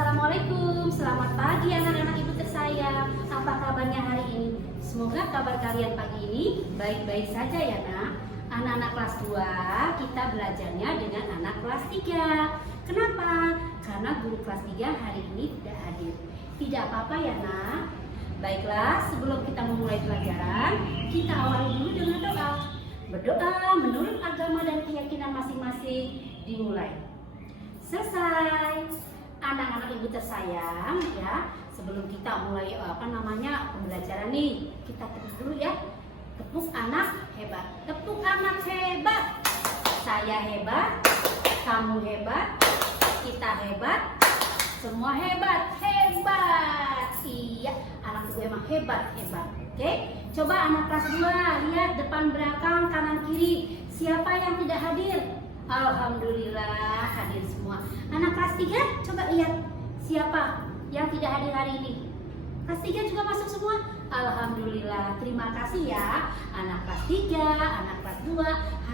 Assalamualaikum, selamat pagi anak-anak ibu tersayang. Apa kabarnya hari ini? Semoga kabar kalian pagi ini baik-baik saja ya nak. Anak-anak kelas 2 kita belajarnya dengan anak kelas 3. Kenapa? Karena guru kelas 3 hari ini tidak hadir. Tidak apa-apa ya nak. Baiklah, sebelum kita memulai pelajaran, kita awali dulu dengan doa. Berdoa menurut agama dan keyakinan masing-masing dimulai. Selesai. Anak-anak ibu tersayang ya, sebelum kita mulai pembelajaran nih, kita tepuk dulu ya. Tepuk anak hebat. Tepuk anak hebat. Saya hebat, kamu hebat, kita hebat, semua hebat. Hebat. Iya, anak ibu emang hebat. Oke, coba anak kelas 2 lihat depan belakang kanan kiri. Siapa yang tidak hadir? Alhamdulillah hadir semua. Anak kelas 3 coba lihat siapa yang tidak hadir hari ini. Kelas 3 juga masuk semua. Alhamdulillah. Terima kasih ya. Anak kelas 3, anak kelas 2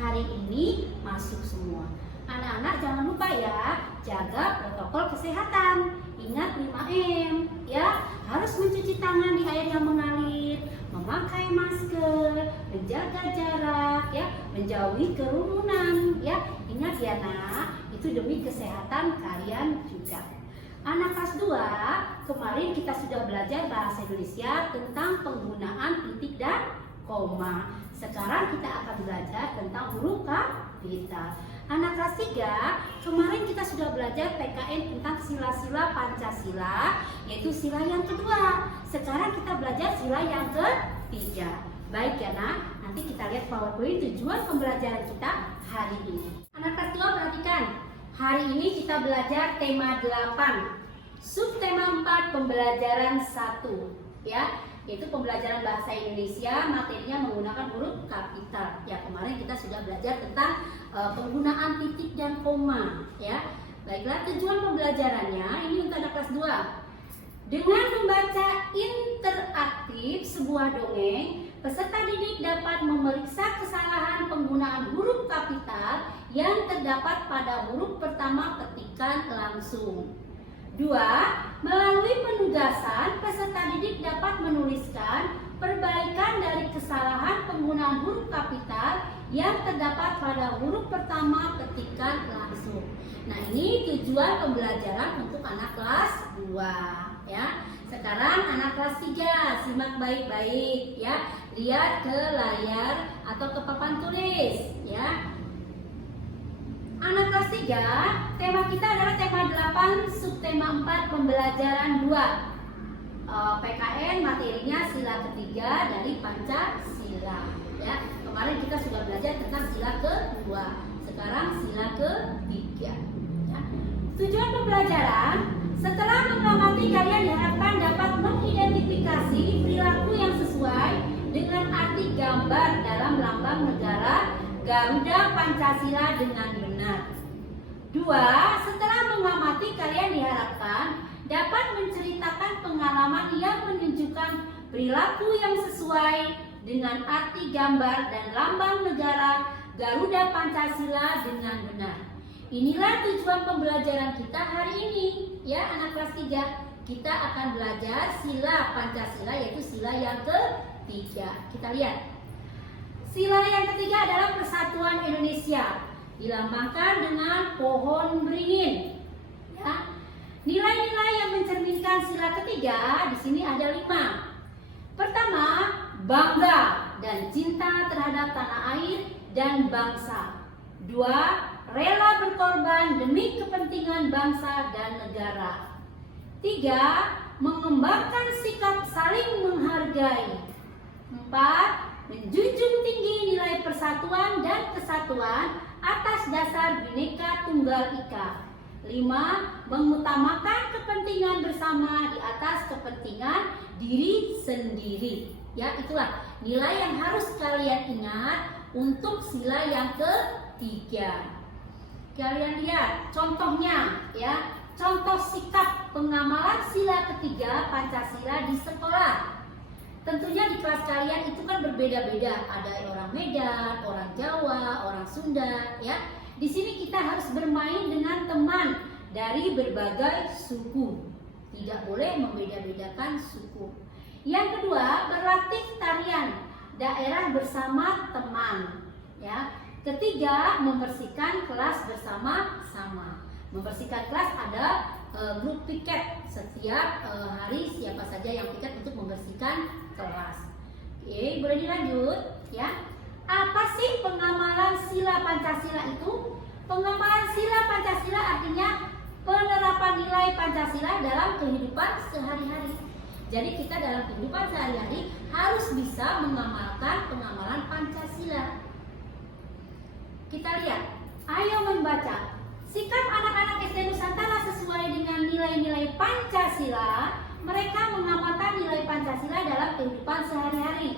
hari ini masuk semua. Anak-anak jangan lupa ya, jaga protokol kesehatan. Ingat 5M ya. Harus mencuci tangan di air yang mengalir, memakai masker, menjaga jarak ya, menjauhi kerumunan ya. Ingat ya nak, itu demi kesehatan kalian juga. Anak kelas 2, kemarin kita sudah belajar bahasa Indonesia tentang penggunaan titik dan koma. Sekarang kita akan belajar tentang huruf kapital. Anak kelas 3, kemarin kita sudah belajar PKN tentang sila-sila Pancasila, yaitu sila yang kedua. Sekarang kita belajar sila yang ketiga. Baik ya nak, nanti kita lihat PowerPoint tujuan pembelajaran kita hari ini. Anak kelas 2 perhatikan, hari ini kita belajar tema 8, subtema 4 pembelajaran 1 ya, yaitu pembelajaran bahasa Indonesia, materinya menggunakan huruf kapital. Ya, kemarin kita sudah belajar tentang penggunaan titik dan koma ya. Baiklah, tujuan pembelajarannya ini untuk anak kelas 2. Dengan membaca interaktif sebuah dongeng, peserta didik dapat memeriksa kesalahan penggunaan huruf kapital yang terdapat pada huruf pertama ketikan langsung. 2. Melalui penugasan, peserta didik dapat menuliskan perbaikan dari kesalahan penggunaan huruf kapital yang terdapat pada huruf pertama ketikan langsung. Nah, ini tujuan pembelajaran untuk anak kelas 2 ya. Sekarang anak kelas 3, simak baik-baik ya. Lihat ke layar atau ke papan tulis ya. Anak kelas 3, tema kita adalah tema 8, subtema 4 pembelajaran 2. PKN materinya sila ketiga dari Pancasila ya. Kemarin kita sudah belajar tentang sila kedua, sekarang sila ketiga ya. Tujuan pembelajaran, setelah mengamati kalian diharapkan dapat mengidentifikasi perilaku yang sesuai dengan arti gambar dalam lambang negara Garuda Pancasila dengan benar. 2. Setelah mengamati kalian diharapkan dapat menceritakan pengalaman yang menunjukkan perilaku yang sesuai dengan arti gambar dan lambang negara Garuda Pancasila dengan benar. Inilah tujuan pembelajaran kita hari ini ya anak kelas 3. Kita akan belajar sila Pancasila, yaitu sila yang ketiga. Kita lihat. Sila yang ketiga adalah Persatuan Indonesia, dilambangkan dengan pohon beringin ya. Nilai-nilai yang mencerminkan sila ketiga di sini ada 5. Pertama, bangga dan cinta terhadap tanah air dan bangsa. 2. Rela berkorban demi kepentingan bangsa dan negara. 3. Mengembangkan sikap saling menghargai. 4. Menjunjung tinggi nilai persatuan dan kesatuan atas dasar Bhinneka Tunggal Ika. 5. Mengutamakan kepentingan bersama di atas kepentingan diri sendiri. Ya, itulah nilai yang harus kalian ingat untuk sila yang ketiga. Kalian lihat contohnya ya, contoh sikap pengamalan sila ketiga Pancasila di sekolah. Tentunya di kelas kalian itu kan berbeda-beda. Ada orang Medan, orang Jawa, orang Sunda ya. Di sini kita harus bermain dengan teman dari berbagai suku. Tidak boleh membeda-bedakan suku. Yang kedua, berlatih tarian daerah bersama teman. Ya. Ketiga, membersihkan kelas bersama-sama. Membersihkan kelas ada grup piket. Setiap hari siapa saja yang piket untuk membersihkan kelas. Oke, boleh dilanjut ya. Apa sih pengamalan sila Pancasila itu? Pengamalan sila Pancasila artinya penerapan nilai Pancasila dalam kehidupan sehari-hari. Jadi kita dalam kehidupan sehari-hari harus bisa mengamalkan pengamalan Pancasila. Kita lihat, ayo membaca. Sikap anak-anak SD Nusantara sesuai dengan nilai-nilai Pancasila. Mereka mengamalkan nilai Pancasila dalam kehidupan sehari-hari.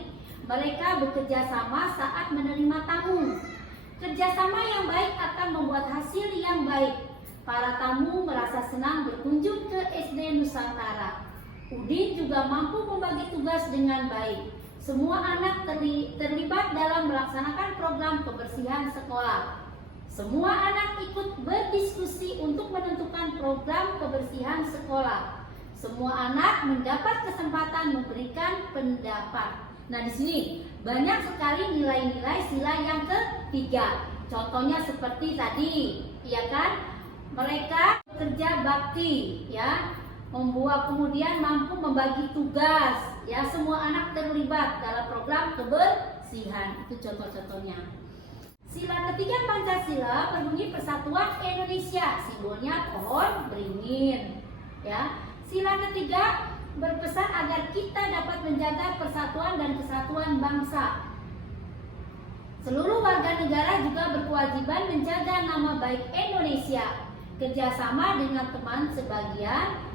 Mereka bekerja sama saat menerima tamu. Kerjasama yang baik akan membuat hasil yang baik. Para tamu merasa senang berkunjung ke SD Nusantara. Udin juga mampu membagi tugas dengan baik. Semua anak terlibat dalam melaksanakan program kebersihan sekolah. Semua anak ikut berdiskusi untuk menentukan program kebersihan sekolah. Semua anak mendapat kesempatan memberikan pendapat. Nah, di sini banyak sekali nilai-nilai sila yang ketiga. Contohnya seperti tadi, ya kan? Mereka bekerja bakti, ya. Kemudian mampu membagi tugas, ya. Semua anak terlibat dalam program kebersihan. Itu contoh-contohnya. Sila ketiga Pancasila berbunyi Persatuan Indonesia, simbolnya pohon beringin, ya. Sila ketiga berpesan agar kita dapat menjaga persatuan dan kesatuan bangsa. Seluruh warga negara juga berkewajiban menjaga nama baik Indonesia. Kerjasama dengan teman sebagian.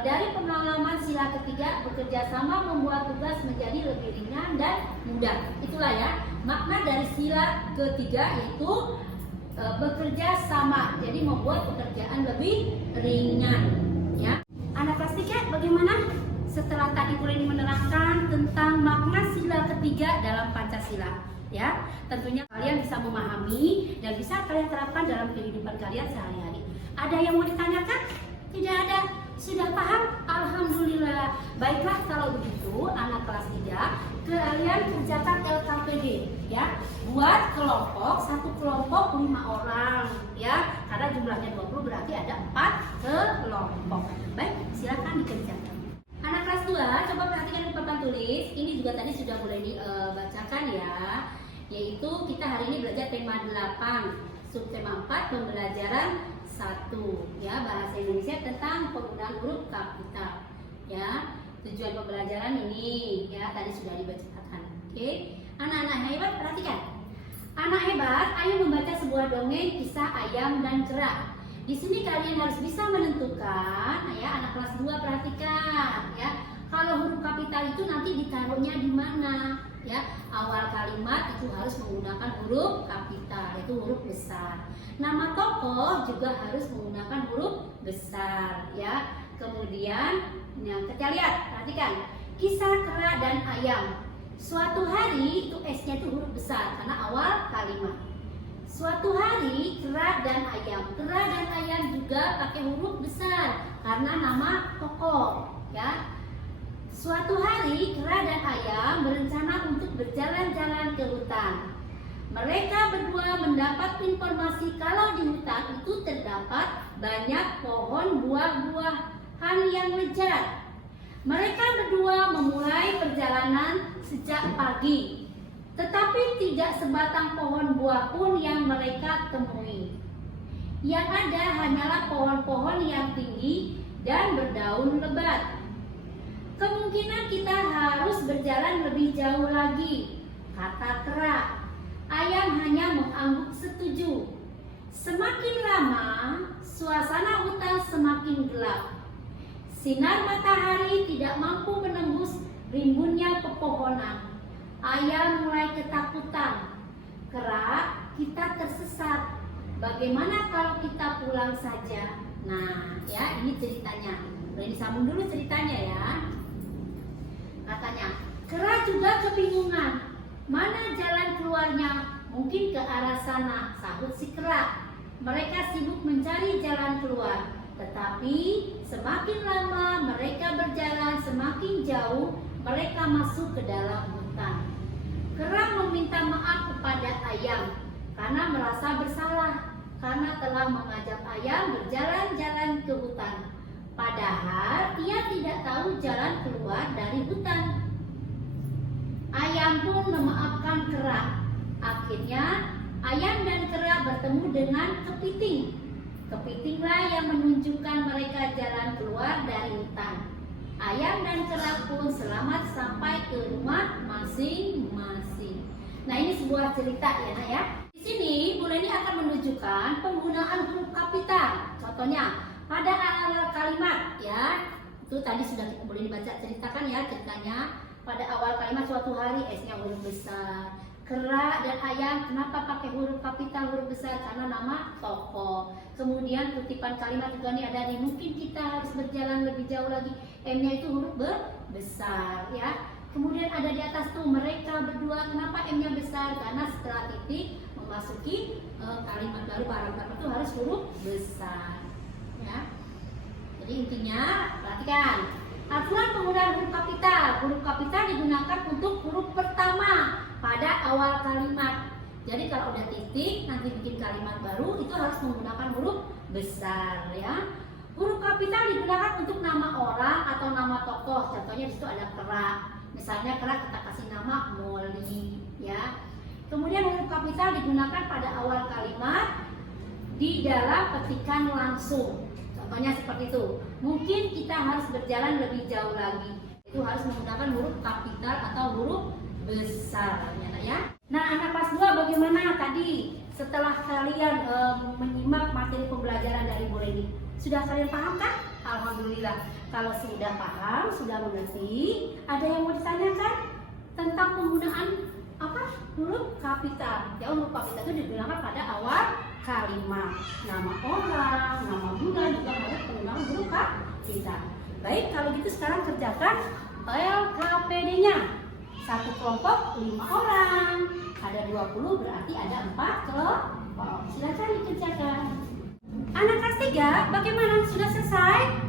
Dari pengalaman sila ketiga, bekerja sama membuat tugas menjadi lebih ringan dan mudah. Itulah ya makna dari sila ketiga, yaitu bekerja sama, jadi membuat pekerjaan lebih ringan. Ya, anak kelas 3 bagaimana? Setelah tadi boleh menerangkan tentang makna sila ketiga dalam Pancasila, ya, tentunya kalian bisa memahami dan bisa kalian terapkan dalam kehidupan kalian sehari-hari. Ada yang mau ditanyakan? Tidak ada. Sudah paham? Alhamdulillah. Baiklah, kalau begitu anak kelas 3 kalian kerjakan LKPD, ya. Buat kelompok, satu kelompok 5 orang, ya. Karena jumlahnya 20 berarti ada 4 kelompok. Baik, silakan dikerjakan. Anak kelas 2, coba perhatikan di papan tulis. Ini juga tadi sudah boleh dibacakan ya. Yaitu kita hari ini belajar tema 8, subtema 4 pembelajaran 1, ya, bahasa Indonesia tentang penggunaan huruf kapital, ya. Tujuan pembelajaran ini, ya, tadi sudah dibacakan. Oke, anak-anak hebat perhatikan. Anak hebat, ayo membaca sebuah dongeng kisah ayam dan kera. Di sini kalian harus bisa menentukan, ya, anak kelas 2 perhatikan, ya. Kalau huruf kapital itu nanti ditaruhnya di mana, ya. Awal kalimat itu harus menggunakan huruf kapital, yaitu huruf besar. Nama tokoh juga harus menggunakan huruf besar, ya. Kemudian, yang kita lihat, perhatikan, kisah kera dan ayam. Suatu hari itu S-nya itu huruf besar karena awal kalimat. Suatu hari kera dan ayam juga pakai huruf besar karena nama tokoh, ya. Suatu hari kera dan ayam berencana untuk berjalan-jalan ke hutan. Mereka berdua mendapat informasi kalau di hutan itu terdapat banyak pohon buah-buahan yang lebat. Mereka berdua memulai perjalanan sejak pagi, tetapi tidak sebatang pohon buah pun yang mereka temui. Yang ada hanyalah pohon-pohon yang tinggi dan berdaun lebat. Kemungkinan kita harus berjalan lebih jauh lagi, kata kera. Ayam hanya mengangguk setuju. Semakin lama, suasana hutan semakin gelap. Sinar matahari tidak mampu menembus rimbunnya pepohonan. Ayam mulai ketakutan. Kera, kita tersesat. Bagaimana kalau kita pulang saja? Nah, ya, ini ceritanya. Boleh disambung dulu ceritanya ya. Katanya, kera juga kebingungan. Mana jalan keluarnya? Mungkin ke arah sana, sahut si kera. Mereka sibuk mencari jalan keluar. Tetapi semakin lama mereka berjalan, semakin jauh mereka masuk ke dalam hutan. Kera meminta maaf kepada ayam karena merasa bersalah karena telah mengajak ayam berjalan-jalan ke hutan. Padahal ia tidak tahu jalan keluar dari hutan. Ayam pun memaafkan kera. Akhirnya ayam dan kera bertemu dengan kepiting. Kepitinglah yang menunjukkan mereka jalan keluar dari hutan. Ayam dan kera pun selamat sampai ke rumah masing-masing. Nah, ini sebuah cerita ya, Nak ya. Di sini Bu Leni akan menunjukkan penggunaan huruf kapital. Contohnya pada awal kalimat ya. Itu tadi sudah boleh dibaca ceritakan ya ceritanya. Pada awal kalimat suatu hari S-nya huruf besar. Kera dan ayam kenapa pakai huruf kapital huruf besar? Karena nama tokoh. Kemudian kutipan kalimat juga nih ada nih, mungkin kita harus berjalan lebih jauh lagi. M-nya itu huruf besar ya. Kemudian ada di atas tuh mereka berdua, kenapa M-nya besar? Karena setelah titik memasuki kalimat baru paragraf itu harus huruf besar ya. Jadi intinya perhatikan aturan penggunaan huruf kapital. Huruf kapital digunakan untuk huruf pertama pada awal kalimat. Jadi kalau udah titik nanti bikin kalimat baru itu harus menggunakan huruf besar ya. Huruf kapital digunakan untuk nama orang atau nama tokoh. Contohnya di situ ada kera. Misalnya kera kita kasih nama Molly ya. Kemudian huruf kapital digunakan pada awal kalimat di dalam petikan langsung. Contohnya seperti itu. Mungkin kita harus berjalan lebih jauh lagi. Itu harus menggunakan huruf kapital atau huruf besar ya. Nah, anak kelas 2 bagaimana tadi setelah kalian menyimak materi pembelajaran dari Bu Leni? Sudah kalian paham kan? Alhamdulillah. Kalau sudah paham, sudah mengerti, ada yang mau ditanyakan tentang penggunaan apa? Huruf kapital. Ya, huruf kapital itu digunakan pada awal kalimat. Nama orang, nama bulan juga harus menggunakan huruf kapital. Baik, kalau gitu sekarang kerjakan LKPD-nya. Satu kelompok 5 orang. Ada 20 berarti ada 4 kelompok. Silakan dikerjakan. Anak kelas 3 bagaimana? Sudah selesai?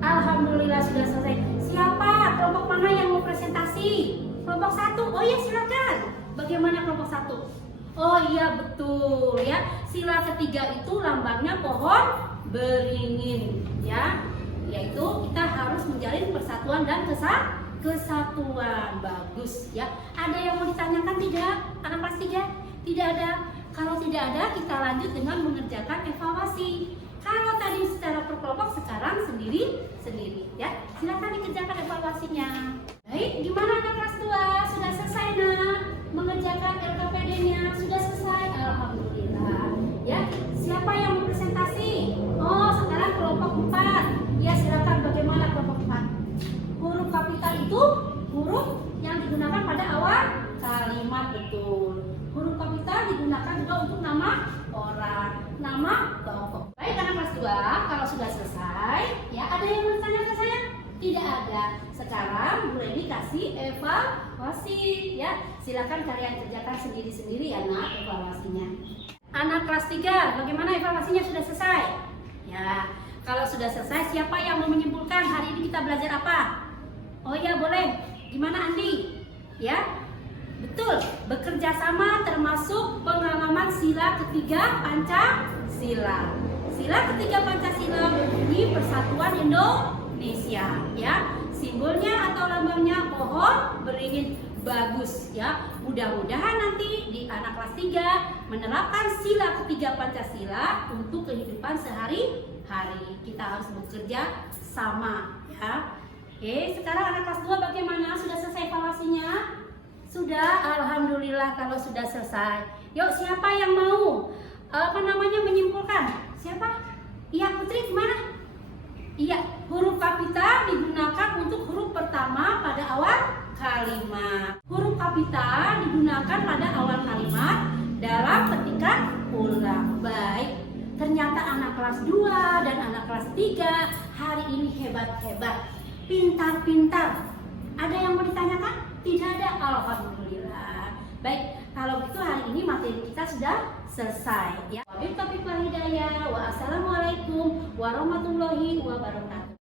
Alhamdulillah sudah selesai. Siapa? Kelompok mana yang mau presentasi? Kelompok 1. Oh iya silakan. Bagaimana kelompok 1? Oh iya betul ya. Sila ketiga itu lambangnya pohon beringin ya. Yaitu kita harus menjalin persatuan dan kesatuan. Bagus ya. Ada yang mau ditanyakan tidak? Anak kelas 3? Tidak ada. Kalau tidak ada, kita lanjut dengan mengerjakan evaluasi. Kalau tadi secara per kelompok, sekarang sendiri-sendiri ya. Silakan dikerjakan evaluasinya. Baik, gimana anak kelas 2? Sudah selesai nak mengerjakan LKPD-nya? Sudah selesai? Alhamdulillah. Ya, siapa yang mau presentasi? Oh, sekarang kelompok 4. Ya, silakan bagaimana kelompok 4? Huruf kapital itu huruf yang digunakan pada awal kalimat, betul. Huruf kapital digunakan juga untuk nama orang, nama tokoh. Baik anak kelas 2, kalau sudah selesai, ya ada yang mau tanya ke saya? Tidak ada. Sekarang Bu Leni kasih evaluasi, ya. Silakan kalian kerjakan sendiri-sendiri ya nak evaluasinya. Anak kelas 3, bagaimana evaluasinya sudah selesai? Ya, kalau sudah selesai, siapa yang mau menyimpulkan hari ini kita belajar apa? Oh ya boleh. Gimana Andi? Ya, betul. Bekerja sama termasuk pengalaman sila ketiga Pancasila. Sila ketiga Pancasila berbunyi Persatuan Indonesia. Ya, simbolnya atau lambangnya pohon beringin. Bagus ya. Mudah-mudahan nanti di anak kelas 3 menerapkan sila ketiga Pancasila untuk kehidupan sehari-hari. Kita harus bekerja sama ya. Oke, sekarang anak kelas 2 bagaimana? Sudah selesai evaluasinya? Sudah, alhamdulillah kalau sudah selesai. Yuk, siapa yang mau menyimpulkan? Siapa? Iya, Putri gimana? Iya, huruf kapital digunakan untuk huruf pertama pada awal kalimat. Huruf kapital digunakan pada awal kalimat dalam petikan ulang. Baik, ternyata anak kelas 2 dan anak kelas 3 hari ini hebat-hebat. Pintar-pintar. Ada yang mau ditanyakan? Tidak ada. Alhamdulillah. Baik, kalau begitu hari ini materi kita sudah selesai ya. Wabillahi taufiq wal hidayah. Wassalamualaikum Assalamualaikum warahmatullahi wabarakatuh.